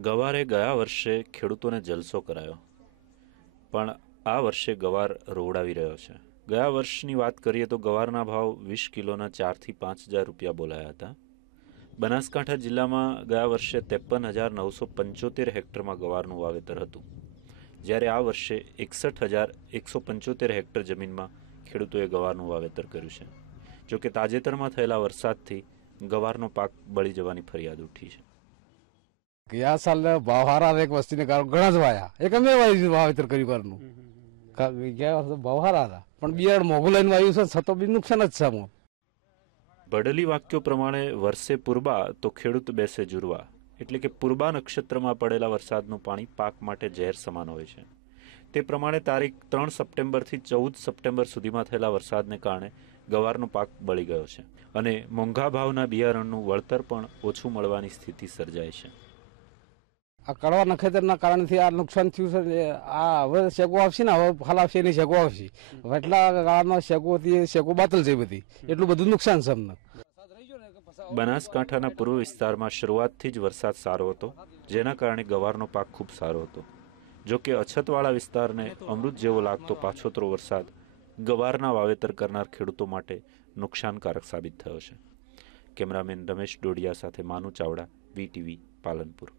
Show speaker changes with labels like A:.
A: ગવારે ગયા વર્ષે ખેડૂતોને જલસો કરાયો. પણ આ વર્ષે ગવાર રોવડાવી રહ્યો છે. ગયા વર્ષની વાત કરીએ તો ગવારના ભાવ વીસ કિલોના ચારથી પાંચ હજાર રૂપિયા બોલાયા હતા. બનાસકાંઠા જિલ્લામાં ગયા વર્ષે ત્રેપન હજાર નવસો પંચોતેર હેક્ટરમાં ગવારનું વાવેતર હતું. જ્યારે આ વર્ષે એકસઠ હજાર એકસો પંચોતેર હેક્ટર જમીનમાં ખેડૂતોએ ગવારનું વાવેતર કર્યું છે. જોકે તાજેતરમાં થયેલા વરસાદથી ગવારનો પાક બળી જવાની ફરિયાદ ઉઠી છે.
B: ગયા સાલ ભાવ હારા એક વસ્તીને કારણ ઘણા જ વાયા એક અમે વાયુ વાવેતર કર્યું ઘરનું ગયા વર્ષે ભાવ હારા હતા પણ બિયારણ મોઘું લઈને વાયું છે છતાં બી નુકસાન જ છે
A: બડલી વાક્યો પ્રમાણે વર્ષે પૂર્બા તો ખેડૂત બેસે જુરવા એટલે કે પૂર્બા નક્ષત્રમાં પડેલા વરસાદનું પાણી પાક માટે ઝેર સમાન હોય છે તે પ્રમાણે તારીખ ત્રણ સપ્ટેમ્બરથી ચૌદ સપ્ટેમ્બર સુધીમાં થયેલા વરસાદને કારણે ગવારનો પાક બળી ગયો છે અને મોંઘા ભાવના બિયારણનું વળતર પણ ઓછું મળવાની સ્થિતિ સર્જાય છે।
B: આ કડવા નખેતરના કારણથી આ નુકસાન થયું છે આ હવે શેકો આવશે ને, હવે ફાલ આવશે એની શેકો આવશે. એટલા ગાળામાં શેકો હતી એ શેકો બાતલ છે બધી. એટલું બધું નુકસાન છે અમને.
A: બનાસકાંઠાના પૂર્વ વિસ્તારમાં શરૂઆતથી જ વરસાદ સારો હતો, જેના કારણે ગવારનો પાક ખૂબ સારો હતો. જો કે અછતવાળા વિસ્તારને અમૃત જેવો લાગતો પાછોતરો વરસાદ, ગવારના વાવેતર કરનાર ખેડૂતો માટે નુકસાનકારક સાબિત થયો છે. કેમેરામેન રમેશ ડોડિયા સાથે માનુ ચાવડા વીટીવી પાલનપુર.